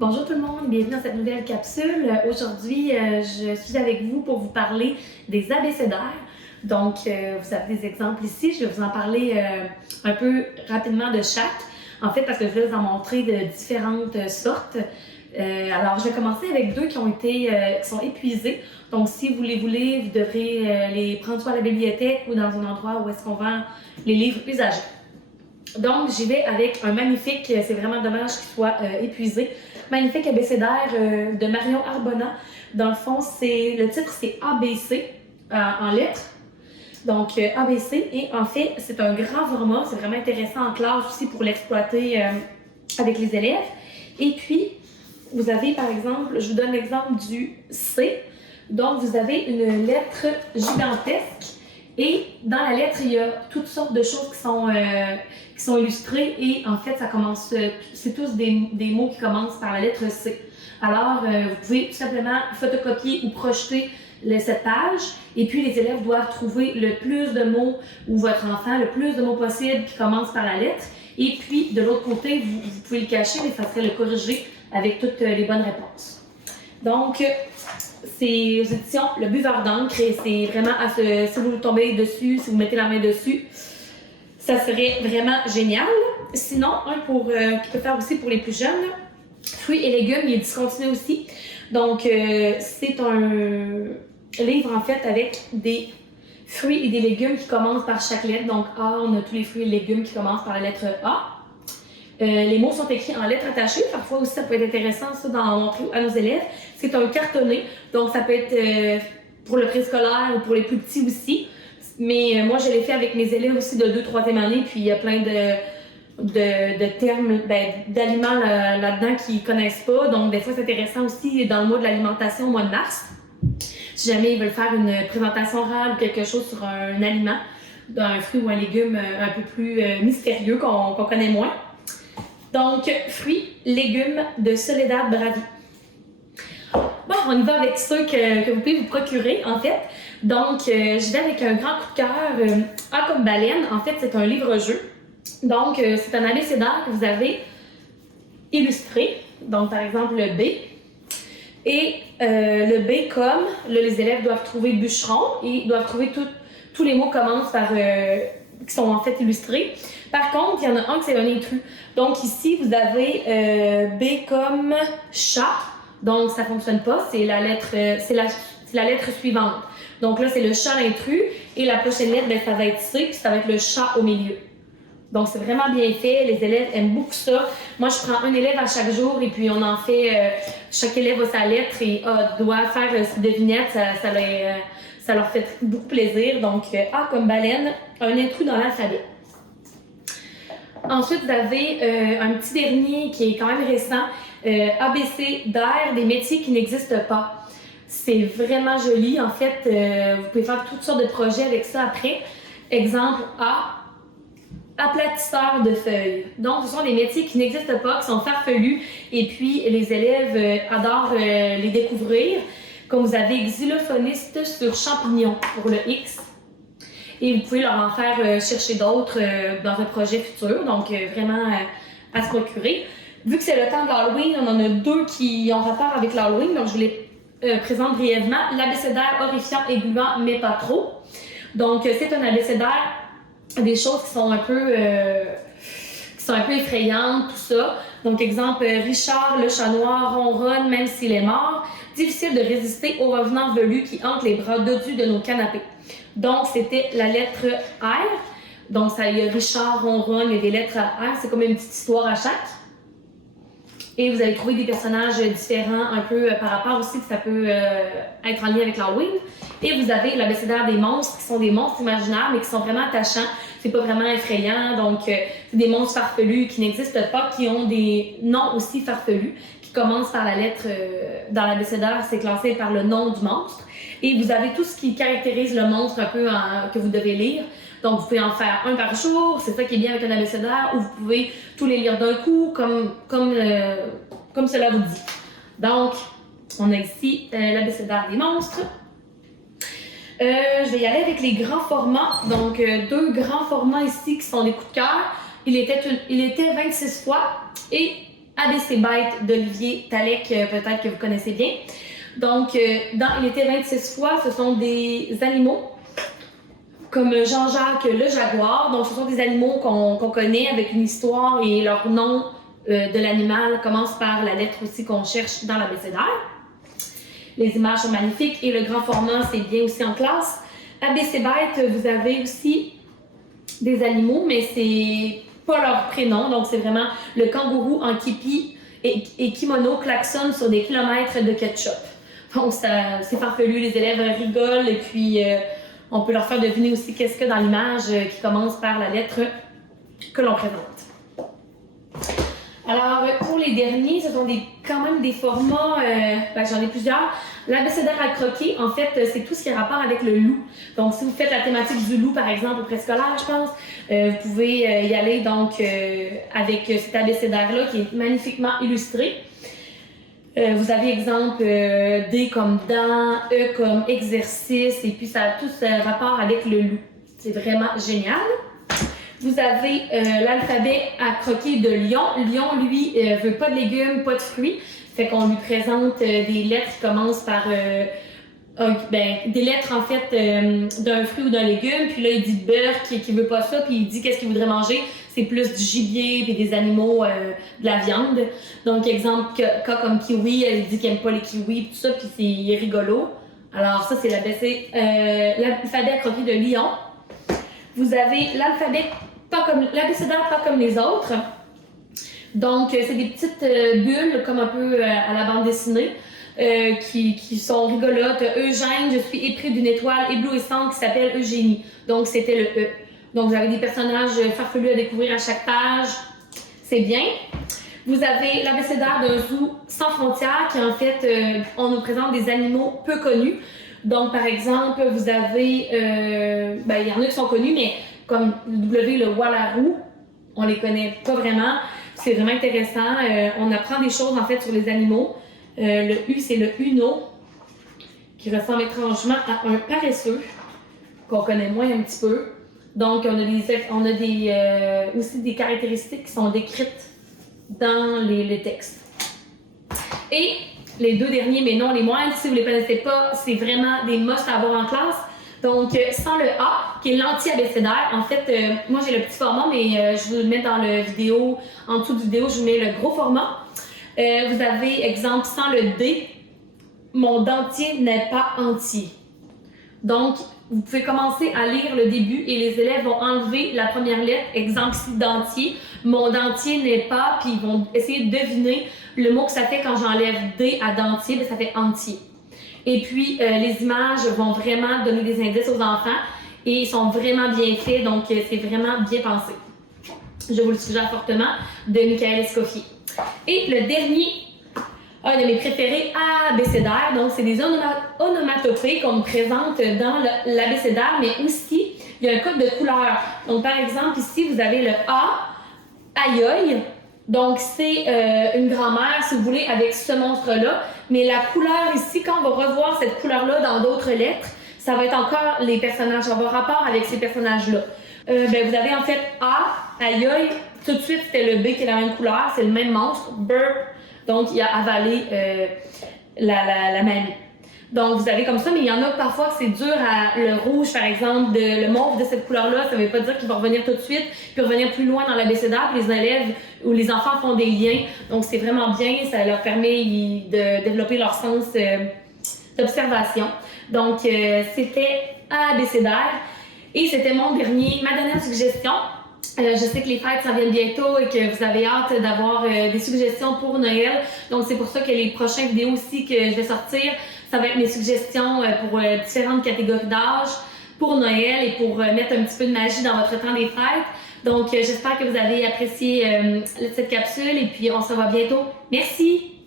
Bonjour tout le monde, bienvenue dans cette nouvelle capsule. Aujourd'hui, je suis avec vous pour vous parler des abécédaires. Donc, vous avez des exemples ici. Je vais vous en parler un peu rapidement de chaque. En fait, parce que je vais vous en montrer de différentes sortes. Alors, je vais commencer avec deux qui sont épuisés. Donc, si vous les voulez, vous devrez les prendre soit à la bibliothèque ou dans un endroit où est-ce qu'on vend les livres usagés. Donc, j'y vais avec un magnifique, c'est vraiment dommage qu'il soit épuisé, magnifique abécédaire de Marion Arbona. Dans le fond, le titre c'est ABC en lettres. Donc, ABC, et en fait, c'est un grand format, c'est vraiment intéressant en classe aussi pour l'exploiter avec les élèves. Et puis, vous avez par exemple, je vous donne l'exemple du C. Donc, vous avez une lettre gigantesque. Et dans la lettre, il y a toutes sortes de choses qui sont illustrées et en fait, c'est tous des mots qui commencent par la lettre C. Alors, vous pouvez tout simplement photocopier ou projeter cette page et puis les élèves doivent trouver le plus de mots ou votre enfant, le plus de mots possible qui commencent par la lettre. Et puis, de l'autre côté, vous pouvez le cacher, mais ça serait le corriger avec toutes les bonnes réponses. Donc, c'est aux éditions Le Buveur d'encre et c'est vraiment si vous tombez dessus, si vous mettez la main dessus, ça serait vraiment génial. Sinon, un qui peut faire aussi pour les plus jeunes, fruits et légumes, il est discontinué aussi. Donc, c'est un livre en fait avec des fruits et des légumes qui commencent par chaque lettre. Donc, A, on a tous les fruits et légumes qui commencent par la lettre A. Les mots sont écrits en lettres attachées. Parfois aussi, ça peut être intéressant ça d'en montrer à nos élèves. C'est un cartonné, donc ça peut être pour le préscolaire ou pour les plus petits aussi. Mais moi, je l'ai fait avec mes élèves aussi de 2e, 3e année, puis il y a plein de termes, d'aliments là-dedans qu'ils ne connaissent pas. Donc, des fois, c'est intéressant aussi dans le mois de l'alimentation au mois de mars. Si jamais ils veulent faire une présentation orale ou quelque chose sur un aliment, un fruit ou un légume un peu plus mystérieux qu'on connaît moins. Donc, fruits, légumes de Soledad Bravi. Bon, on y va avec ceux que vous pouvez vous procurer, en fait. Donc, je vais avec un grand coup de cœur. A comme baleine, en fait, c'est un livre-jeu. Donc, c'est un abécédaire que vous avez illustré. Donc, par exemple, le B. Et le B comme, là, les élèves doivent trouver bûcheron et doivent trouver tous les mots commencent par... qui sont en fait illustrés. Par contre, il y en a un qui c'est un intrus. Donc ici, vous avez B comme chat. Donc ça fonctionne pas. C'est la lettre suivante. Donc là, c'est le chat l'intrus. Et la prochaine lettre, ça va être C, puis ça va être le chat au milieu. Donc c'est vraiment bien fait. Les élèves aiment beaucoup ça. Moi, je prends un élève à chaque jour et puis on en fait... chaque élève a sa lettre et doit faire ses devinettes. Ça leur fait beaucoup plaisir. Donc, A comme baleine, un intrus dans l'alphabet. Ensuite, vous avez un petit dernier qui est quand même récent, ABC d'air, des métiers qui n'existent pas. C'est vraiment joli. En fait, vous pouvez faire toutes sortes de projets avec ça après. Exemple A, aplatisseur de feuilles. Donc, ce sont des métiers qui n'existent pas, qui sont farfelus et puis les élèves adorent les découvrir. Comme vous avez xylophoniste sur champignons pour le X. Et vous pouvez leur en faire chercher d'autres dans un projet futur. Donc, vraiment à se procurer. Vu que c'est le temps de l'Halloween, on en a deux qui ont rapport avec l'Halloween. Donc, je vous les présente brièvement. L'abécédaire horrifiant et gluant, mais pas trop. Donc, c'est un abécédaire des choses qui sont un peu effrayantes, tout ça. Donc, exemple, Richard le chat noir ronronne même s'il est mort. Difficile de résister aux revenants velus qui hantent les bras dodus de nos canapés. Donc, c'était la lettre R. Donc, il y a Richard, ronronne, il y a des lettres R. C'est comme une petite histoire à chaque. Et vous allez trouver des personnages différents un peu par rapport aussi que ça peut être en lien avec l'Halloween. Et vous avez l'abécédaire des monstres qui sont des monstres imaginaires mais qui sont vraiment attachants. C'est pas vraiment effrayant. Donc, c'est des monstres farfelus qui n'existent pas, qui ont des noms aussi farfelus, qui commencent par la lettre dans l'abécédaire, c'est classé par le nom du monstre. Et vous avez tout ce qui caractérise le monstre un peu que vous devez lire. Donc, vous pouvez en faire un par jour, c'est ça qui est bien avec un abécédaire, ou vous pouvez tous les lire d'un coup, comme cela vous dit. Donc, on a ici l'abécédaire des monstres. Je vais y aller avec les grands formats. Donc, deux grands formats ici qui sont des coups de cœur. Il était 26 fois et ABC Bête d'Olivier Talek, peut-être que vous connaissez bien. Donc, dans Il était 26 fois, ce sont des animaux comme Jean-Jacques le jaguar. Donc, ce sont des animaux qu'on connaît avec une histoire et leur nom de l'animal commence par la lettre aussi qu'on cherche dans l'abécédaire. Les images sont magnifiques et le grand format, c'est bien aussi en classe. ABC Bête, vous avez aussi des animaux, mais c'est pas leur prénom. Donc, c'est vraiment le kangourou en képi et kimono klaxonne sur des kilomètres de ketchup. Donc, c'est farfelu, les élèves rigolent et puis on peut leur faire deviner aussi qu'est-ce que dans l'image qui commence par la lettre que l'on présente. Alors, pour les derniers, ce sont quand même des formats, j'en ai plusieurs. L'abécédaire à croquer, en fait, c'est tout ce qui a rapport avec le loup. Donc, si vous faites la thématique du loup, par exemple, au préscolaire, je pense, vous pouvez y aller donc avec cet abécédaire-là qui est magnifiquement illustré. Vous avez exemple D comme dents, E comme exercice, et puis ça a tout ce rapport avec le loup. C'est vraiment génial. Vous avez l'alphabet à croquer de Lion. Lion, lui, veut pas de légumes, pas de fruits. Fait qu'on lui présente des lettres qui commencent par des lettres en fait d'un fruit ou d'un légume. Puis là, il dit beurre qui veut pas ça, puis il dit qu'est-ce qu'il voudrait manger. C'est plus du gibier puis des animaux, de la viande. Donc, exemple, K comme kiwi, elle dit qu'elle aime pas les kiwis, tout ça, puis il est rigolo. Alors, ça, c'est l'alphabet à croquer de Lion. Vous avez l'abécédaire pas comme les autres. Donc, c'est des petites bulles, comme un peu à la bande dessinée, qui sont rigolotes. Eugène, je suis épris d'une étoile éblouissante qui s'appelle Eugénie. Donc, c'était le E. Donc, vous avez des personnages farfelus à découvrir à chaque page. C'est bien. Vous avez l'abécédaire d'un zoo sans frontières, qui en fait, on nous présente des animaux peu connus. Donc, par exemple, vous avez, il y en a qui sont connus, mais comme le W, le Wallaroo, on les connaît pas vraiment. C'est vraiment intéressant. On apprend des choses, en fait, sur les animaux. Le U, c'est le Uno, qui ressemble étrangement à un paresseux, qu'on connaît moins un petit peu. Donc, on a aussi des caractéristiques qui sont décrites dans les textes. Et les deux derniers, mais non les moindres, si vous ne les connaissez pas, c'est vraiment des must à avoir en classe. Donc, sans le A, qui est l'anti-abécédaire. En fait, moi, j'ai le petit format, mais je vous le mets dans le vidéo. En dessous de vidéo, je vous mets le gros format. Vous avez, exemple, sans le D, mon dentier n'est pas entier. Donc, vous pouvez commencer à lire le début et les élèves vont enlever la première lettre, exemple ici, dentier. Mon dentier n'est pas, puis ils vont essayer de deviner le mot que ça fait quand j'enlève D à dentier, bien, ça fait entier. Et puis, les images vont vraiment donner des indices aux enfants et ils sont vraiment bien faits, donc c'est vraiment bien pensé. Je vous le suggère fortement, de Michael Escoffier. Et le dernier, un de mes préférés, abécédaire. Donc, c'est des onomatopées qu'on me présente dans l'abécédaire, mais aussi, il y a un code de couleur. Donc, par exemple, ici, vous avez le A, aïe. Donc, c'est une grand-mère, si vous voulez, avec ce monstre-là. Mais la couleur ici, quand on va revoir cette couleur-là dans d'autres lettres, ça va être encore les personnages, ça va avoir rapport avec ces personnages-là. Vous avez en fait A, aïe. Tout de suite, c'était le B qui est la même couleur, c'est le même monstre, burp. Donc, il a avalé la mamie. Donc, vous avez comme ça, mais il y en a parfois que c'est dur le rouge, par exemple, le mauve de cette couleur-là, ça ne veut pas dire qu'il va revenir tout de suite, puis revenir plus loin dans l'abécédaire, puis les élèves ou les enfants font des liens. Donc, c'est vraiment bien, ça leur permet de développer leur sens d'observation. Donc, c'était abécédaire. Et c'était ma dernière suggestion. Je sais que les fêtes s'en viennent bientôt et que vous avez hâte d'avoir des suggestions pour Noël. Donc, c'est pour ça que les prochaines vidéos aussi que je vais sortir, ça va être mes suggestions pour différentes catégories d'âge pour Noël et pour mettre un petit peu de magie dans votre temps des fêtes. Donc, j'espère que vous avez apprécié cette capsule et puis on se revoit bientôt. Merci!